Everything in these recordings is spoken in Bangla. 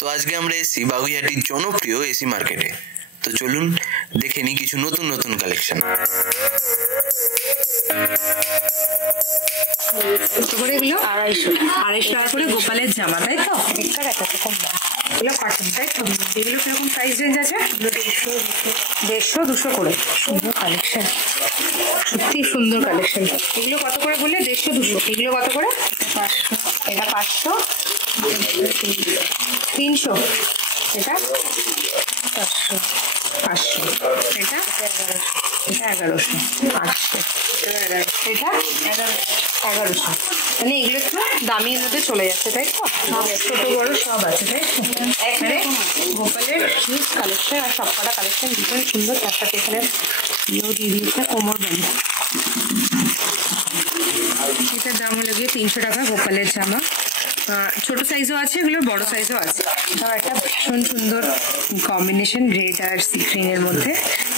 তো আজকে আমরা এসেছি বাগুইহাটির জনপ্রিয় এসি মার্কেটে। তো চলুন দেখে নিই কিছু নতুন নতুন কালেকশন। এগুলো 250 টাকা করে গোপালের জামা, তাই তো? এগুলো কটন, তাই তো? এগুলো কিরকম প্রাইস রেঞ্জ আছে? 150-200 করে। সুন্দর কালেকশন, সত্যি সুন্দর কালেকশন। এগুলো কত করে বললে? 150-200। এগুলো কত করে? 500। এটা 500, 300। এটা 500, 500। এটা 1100, 500। এটা 1100। মানে এগুলো একটু দামির মধ্যে চলে যাচ্ছে, তাই তো? ছোট বড় সব আছে, তাই তো? এখানে গোপালের হিউজ কালেকশন আর সব কটা কালেকশন ভীষণ সুন্দর। তার সাথে এখানে ইয়েও দিয়ে দিয়েছে কোমর ব্যান্ড। এটার দাম হলো গিয়ে 300 টাকা গোপালের জামা। ছোট সাইজও আছে, এগুলোর বড় সাইজও আছে। তাও একটা ভীষণ সুন্দর কম্বিনেশন রেড আর সি গ্রিনের মধ্যে।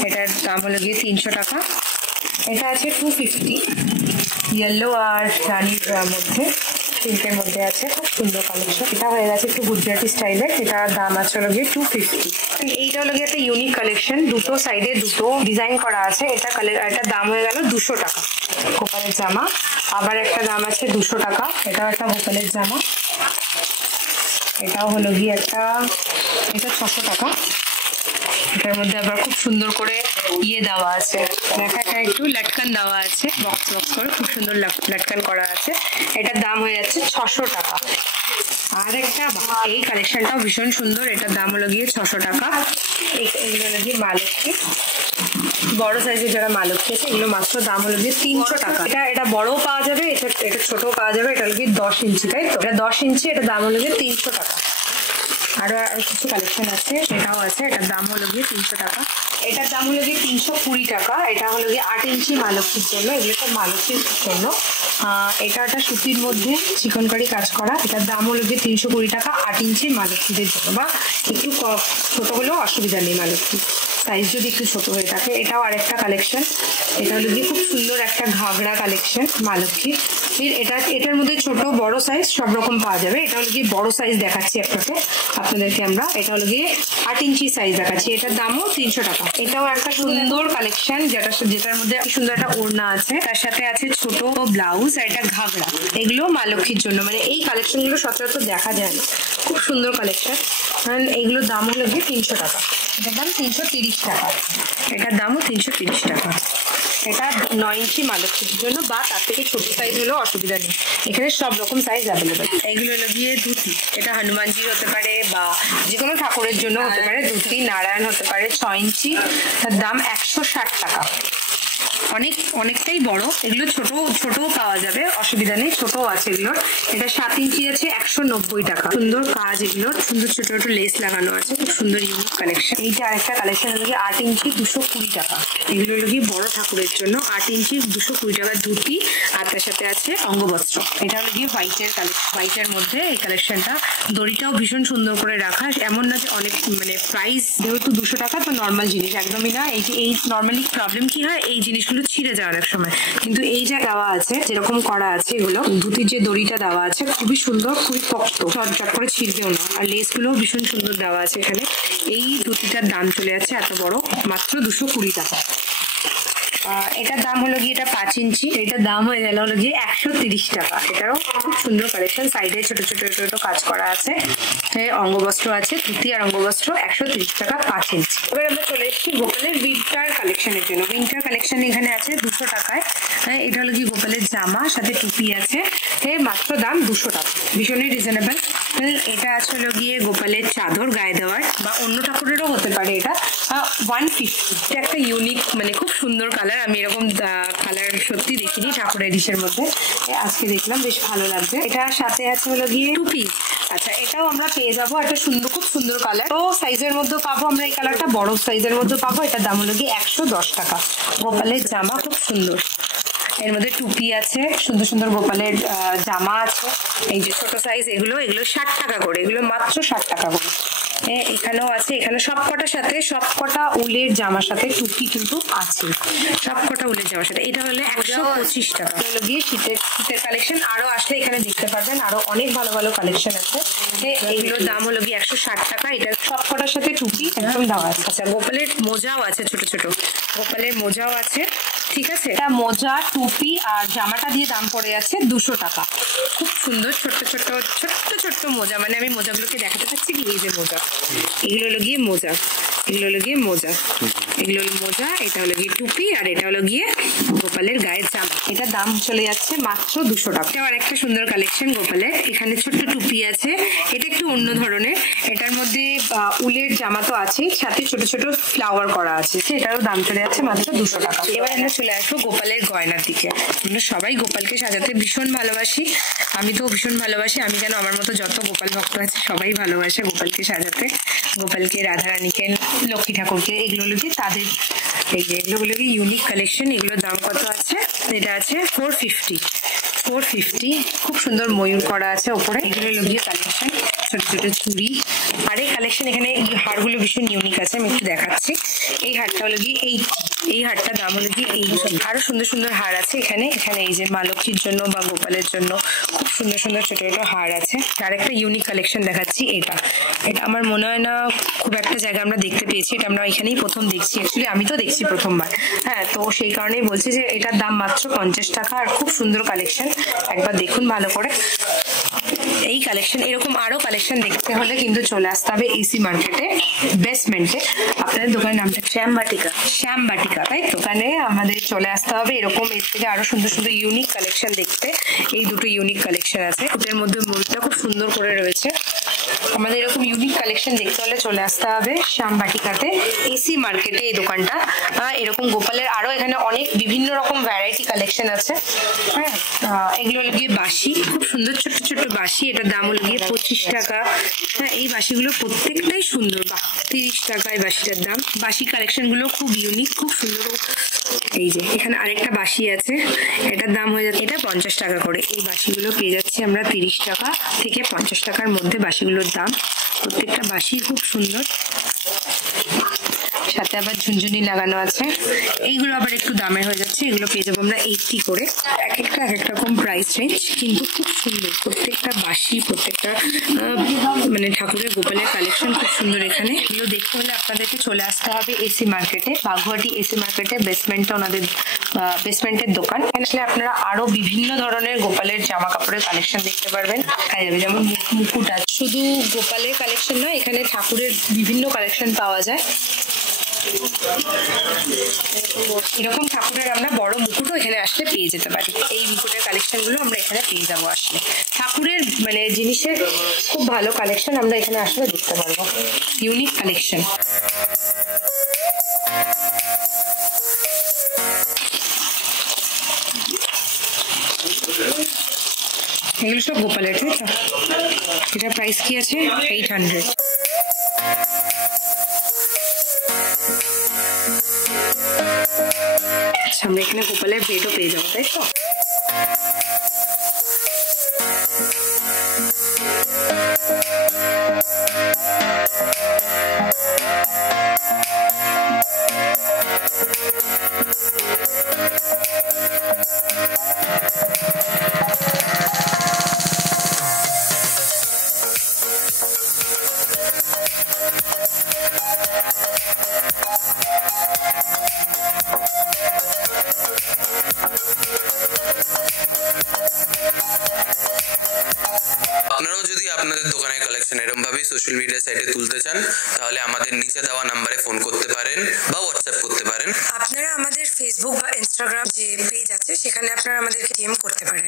এটার দাম হলো গিয়ে 300 টাকা। এটা আছে 250, ইয়েলো আর রানির মধ্যে, পিঙ্কের মধ্যে আছে। খুব সুন্দর কালেকশন। এটা হয়ে গেছে একটু গুজরাটি স্টাইলের। এটার দাম আছে হলো গিয়ে 250। এইটা হলো গিয়ে একটা ইউনিক কালেকশন, দুটো সাইডে দুটো ডিজাইন করা আছে। এটার দাম হয়ে গেল 200 টাকা গোপালের জামা। আবার একটা দাম আছে 200 টাকা। এটাও একটা গোপালের জামা। এটাও হলো গিয়ে এটা 600 টাকা। এটার মধ্যে আবার খুব সুন্দর করে ইয়ে দেওয়া আছে, দেখা একটু লাটকান দেওয়া আছে, বক্স বক্স করে খুব সুন্দর লাটকান করা আছে। এটার দাম হয়ে যাচ্ছে 600 টাকা। আর একটা এই কালেকশনটাও ভীষণ সুন্দর। এটার দাম হলো গিয়ে 600 টাকা। এগুলো হলো গিয়ে মালক্ষী, বড় সাইজের যারা মালক্ষী আছে এগুলো মাত্র দাম হলো গিয়ে 300 টাকা। এটা বড়ও পাওয়া যাবে, এটা ছোটও পাওয়া যাবে। এটা হলো গিয়ে 10 ইঞ্চি, তাই তো? এটা 10 ইঞ্চি। এটার দাম হলো গিয়ে 300 টাকা। আরো কিছু কালেকশন আছে, সেটাও আছে। এটার দাম হলো গিয়ে 300 টাকা। এটার দাম হলো গিয়ে 320 টাকা। এটা হলো গিয়ে 8 ইঞ্চি মালক্ষীর জন্য। এগুলো সব মালক্ষীর জন্য। এটা একটা সুতির মধ্যে চিকনকারি কাজ করা। এটার দাম হলো গিয়ে 320 টাকা 8 ইঞ্চি মালক্ষীদের জন্য, বা একটু ছোট হলেও অসুবিধা নেই মালক্ষী সাইজ যদি একটু ছোট হয়ে থাকে। এটাও আরেকটা কালেকশন। এটা হলো গিয়ে খুব সুন্দর একটা ঘাগরা কালেকশন মালক্ষী। এটার মধ্যে ছোট বড় সাইজ সব রকম পাওয়া যাবে। এটা হলো গিয়ে বড় সাইজ দেখাচ্ছি আপনাদেরকে আমরা। এটা হলো গিয়ে 8 ইঞ্চি সাইজ দেখাচ্ছি। এটার দামও 300 টাকা। এটাও একটা সুন্দর কালেকশন, যেটার মধ্যে সুন্দর একটা ওড়না আছে, তার সাথে আছে ছোট ব্লাউজ আর এটা ঘাগরা। এগুলো মালক্ষীর জন্য, মানে এই কালেকশন গুলো সচরাচর দেখা যায় না। খুব সুন্দর কালেকশন। এগুলোর দাম হলো গিয়ে 300 টাকা। এটার দাম 330 টাকা। এটার দামও 330 টাকা। এটা 9 ইঞ্চি মালক্ষীর জন্য, বা তার থেকে ছোট সাইজ হলেও অসুবিধা নেই। এখানে সব রকম সাইজ অ্যাভেলেবেল। এগুলো হলো গিয়ে ধুতি। এটা হনুমানজির হতে পারে বা যে কোনো ঠাকুরের জন্য হতে পারে। ধুতি নারায়ণ হতে পারে, 6 ইঞ্চি। তার দাম 160 টাকা। অনেকটাই বড়। এগুলো ছোটও পাওয়া যাবে, অসুবিধা নেই, ছোটও আছে এগুলোর। এটা 7 ইঞ্চি আছে, 190 টাকা। সুন্দর কাজ, এগুলোর সুন্দর ছোট ছোট লেস লাগানো আছে, খুব সুন্দর ইউনিক কালেকশন। এইটা আরেকটা কালেকশন হলো গিয়ে 8 ইঞ্চি 220 টাকা। এগুলো হলো গিয়ে বড় ঠাকুরের জন্য। 8 ইঞ্চি 220 টাকা ধুতি, আর তার সাথে আছে অঙ্গবস্ত্র। এটা হলো গিয়ে হোয়াইটের মধ্যে এই কালেকশনটা। দড়িটাও ভীষণ সুন্দর করে রাখা, এমন না যে অনেক মানে প্রাইস যেহেতু 200 টাকা তো নর্মাল জিনিস একদমই না। এই নর্মালি প্রবলেম কি হয়, এই জিনিসগুলো ছিঁড়ে যায় অনেক সময়, কিন্তু এই যা দেওয়া আছে, যেরকম করা আছে, এগুলো ধুতির যে দড়িটা দেওয়া আছে খুবই সুন্দর, খুবই শক্ত, চটচট করে ছিঁড়বেও না। আর লেসগুলোও ভীষণ সুন্দর দেওয়া আছে এখানে। এই ধুতিটার দাম চলে যাচ্ছে এত বড় মাত্র 220 টাকা। এটার দাম হলো গিয়ে এটা 5 ইঞ্চি। এটার দাম হয়ে গেল হলো গিয়ে 130 টাকা। এটারও খুব সুন্দর কালেকশন, সাইডে ছোট ছোট ছোট কাজ করা আছে। অঙ্গবস্ত্র আছে, ধুতি আর অঙ্গবস্ত্র। 130 টাকা 5 ইঞ্চি। এবার আমরা চলে এসেছি গোপালের উইন্টার কালেকশনের জন্য। উইন্টার কালেকশন এখানে আছে 200 টাকায়। এটা হলো গিয়ে গোপালের জামা, সাথে টুপি আছে। মাত্র দাম 200 টাকা, ভীষণই রিজনেবল। এটা আছে হলো গিয়ে গোপালের চাদর গায়ে দেওয়ার, বা অন্য ঠাকুরেরও হতে পারে। এটা 150। এটা একটা ইউনিক, মানে খুব সুন্দর কালার। আমি এরকম কালার সত্যি দেখিনি ঠাকুরের ডিশের মধ্যে, আজকে দেখলাম, বেশ ভালো লাগছে। এটা সাথে আছে হলো গিয়ে টুপি। আচ্ছা, এটাও আমরা পেয়ে যাবো একটা সুন্দর, খুব সুন্দর কালার। তো সাইজের মধ্যে পাবো আমরা এই কালারটা, বড় সাইজের মধ্যে পাবো। এটার দাম হলো গিয়ে 110 টাকা। গোপালের জামা খুব সুন্দর, এর মধ্যে টুপি আছে, সুন্দর সুন্দর গোপালের জামা আছে। এই যে ছোট সাইজ, এগুলো 60 টাকা করে। এগুলো মাত্র 60 টাকা করে। এখানেও আছে, এখানে সবকটার সাথে সবকটা উলের জামার সাথে টুপি কিন্তু আছে, সবকটা উলের জামার সাথে। এটা হলে 125 টাকা। হলো গিয়ে শীতের কালেকশন, আরো আসলে এখানে দেখতে পারবেন আরো অনেক ভালো ভালো কালেকশন আছে। এগুলোর দাম হলো গিয়ে 160 টাকা। এটা সবকটার সাথে টুপি একদম দেওয়া আছে। আচ্ছা, গোপালের মোজাও আছে, ছোট ছোট গোপালের মোজাও আছে, ঠিক আছে। এটা মোজা, টুপি আর জামাটা দিয়ে দাম পড়ে আছে 200 টাকা। খুব সুন্দর ছোট্ট ছোট্ট ছোট্ট ছোট্ট মোজা, মানে আমি মোজাগুলোকে দেখাতে পাচ্ছি কি, এই যে মোজা, এগুলো হলো গিয়ে মোজা, এগুলো হলো গিয়ে মোজা, এগুলো হলো মোজা, এটা হলো গিয়ে টুপি, আর এটা হলো গিয়ে গোপালের গায়ের জামা। এটা দাম চলে যাচ্ছে মাত্র 200 টাকা। এটা আর একটা সুন্দর কালেকশন গোপালের। এখানে ছোট্ট টুপি আছে, এটা একটু অন্য ধরনের। এটার মধ্যে উলের জামা তো আছে, সাথে ছোট ছোট ফ্লাওয়ার করা আছে, এটারও দাম চলে যাচ্ছে মাত্র 200 টাকা। এবার আমরা চলে আসবো গোপালের গয়নার দিকে। আমরা সবাই গোপালকে সাজাতে ভীষণ ভালোবাসি, আমি তো ভীষণ ভালোবাসি। আমি কেন, আমার মতো যত গোপাল ভক্ত আছে সবাই ভালোবাসে গোপালকে সাজাতে, গোপালকে, রাধারানীকে, লক্ষ্মী ঠাকুরকে। এগুলো হলো কি তাদের, এই যে এগুলো হলো কি ইউনিক কালেকশন। এগুলোর দাম কত আছে? এটা আছে 450। খুব সুন্দর ময়ূর করা আছে ওপরে। এগুলো হলো গিয়ে কালেকশন, ছোট ছোট চুড়ি। আর এই কালেকশন, এখানে এই হারগুলো ভীষণ ইউনিক আছে, আমি একটু দেখাচ্ছি। এই হারটা হলো গিয়ে এই হারটার দাম হলো গিয়ে এই। আরো সুন্দর সুন্দর হার আছে এখানে। এখানে এই যে মা লক্ষ্মীর জন্য বা গোপালের জন্য খুব সুন্দর সুন্দর ছোট ছোট হার আছে। আর একটা ইউনিক কালেকশন দেখাচ্ছি, এটা আমার মনে হয় না খুব একটা জায়গা আমরা দেখতে পেয়েছি, এটা আমরা এখানেই প্রথম দেখছি। অ্যাকচুয়ালি আমি তো দেখছি প্রথমবার, হ্যাঁ, তো সেই কারণেই বলছি যে এটার দাম মাত্র 50 টাকা। আর খুব সুন্দর কালেকশন, একবার দেখুন ভালো করে এই কালেকশন। এরকম আরো কালেকশন দেখতে হলে কিন্তু চলে আসতে হবে এসি মার্কেটে, বেসমেন্টে। আপনাদের দোকানের নামটা শ্যামবাটিকা, তাই তো? ওখানে আমাদের চলে আসতে হবে। এরকম এর থেকে আরো সুন্দর সুন্দর ইউনিক কালেকশন দেখতে। এই দুটো ইউনিক কালেকশন আছে, ওদের মধ্যে ময়ূরটা খুব সুন্দর করে রয়েছে। আমাদের এরকম ইউনিক কালেকশন দেখতে হলে চলে আসতে হবে শ্যামবাটিকাতে, এসি মার্কেটে এই দোকানটা। এরকম গোপালের আরো এখানে অনেক বিভিন্ন রকম ভ্যারাইটি কালেকশন আছে। হ্যাঁ, এগুলো হলো গিয়ে বাঁশি, খুব সুন্দর ছোট ছোট বাঁশি। এটার দাম হলো গিয়ে 25 টাকা। হ্যাঁ, এই বাঁশিগুলো প্রত্যেকটাই সুন্দর। 30 টাকা এই বাঁশিটার দাম। বাঁশি কালেকশন গুলো খুব ইউনিক, খুব সুন্দর। এই যে এখানে আরেকটা বাঁশি আছে, এটার দাম হয়ে যাচ্ছে, এটা 50 টাকা করে। এই বাঁশিগুলো পেয়ে যাচ্ছি আমরা 30 টাকা থেকে 50 টাকার মধ্যে বাঁশিগুলোর দাম। প্রত্যেকটা বাঁশি খুব সুন্দর, সাথে আবার ঝুনঝুনি লাগানো আছে। এইগুলো আবার একটু দামে হয়ে যাচ্ছে, এগুলো পেয়ে যাবো আমরা 80 করে। এক একটা রকম প্রাইস রেঞ্জ, কিন্তু খুব সুন্দর প্রত্যেকটা বাঁশি, প্রত্যেকটা মানে ঠাকুরের গোপালের কালেকশন খুব সুন্দর। এখানে এগুলো দেখতে হলে আপনাদেরকে চলে আসতে হবে এসি মার্কেটে, বাগুহাটি এসি মার্কেটে, বেসমেন্টটা ওনাদের বেসমেন্টের দোকান। আসলে আপনারা আরো বিভিন্ন ধরনের গোপালের জামা কাপড়ের কালেকশন দেখতে পারবেন, দেখা যাবে। যেমন মুকুট আছে, শুধু গোপালের কালেকশন নয়, এখানে ঠাকুরের বিভিন্ন কালেকশন পাওয়া যায়। এরকম ঠাকুরের আমরা বড় মুকুটও এখানে আসলে পেয়ে যেতে পারি। এই মুকুটের কালেকশন গুলো আমরা এখানে পেয়ে যাবো আসলে। ঠাকুরের মানে জিনিসের খুব ভালো কালেকশন আমরা এখানে আসলে দেখতে পারবো, ইউনিক কালেকশন। এগুলো সব গোপালের, তাই তো? এটার প্রাইস কি আছে? 800। আমরা এখানে গোপালের বেডও পেয়ে যাবো, তাই তো? আপনাদের দোকানের কালেকশন এরকম ভাবে সোশ্যাল মিডিয়া সাইটে তুলতে চান, তাহলে আমাদের নিচে দেওয়া নাম্বারে ফোন করতে পারেন বা হোয়াটসঅ্যাপ করতে পারেন। আপনারা আমাদের ফেসবুক বা ইনস্টাগ্রাম যে পেজ আছে সেখানে আপনারা আমাদেরকে ডিএম করতে পারেন।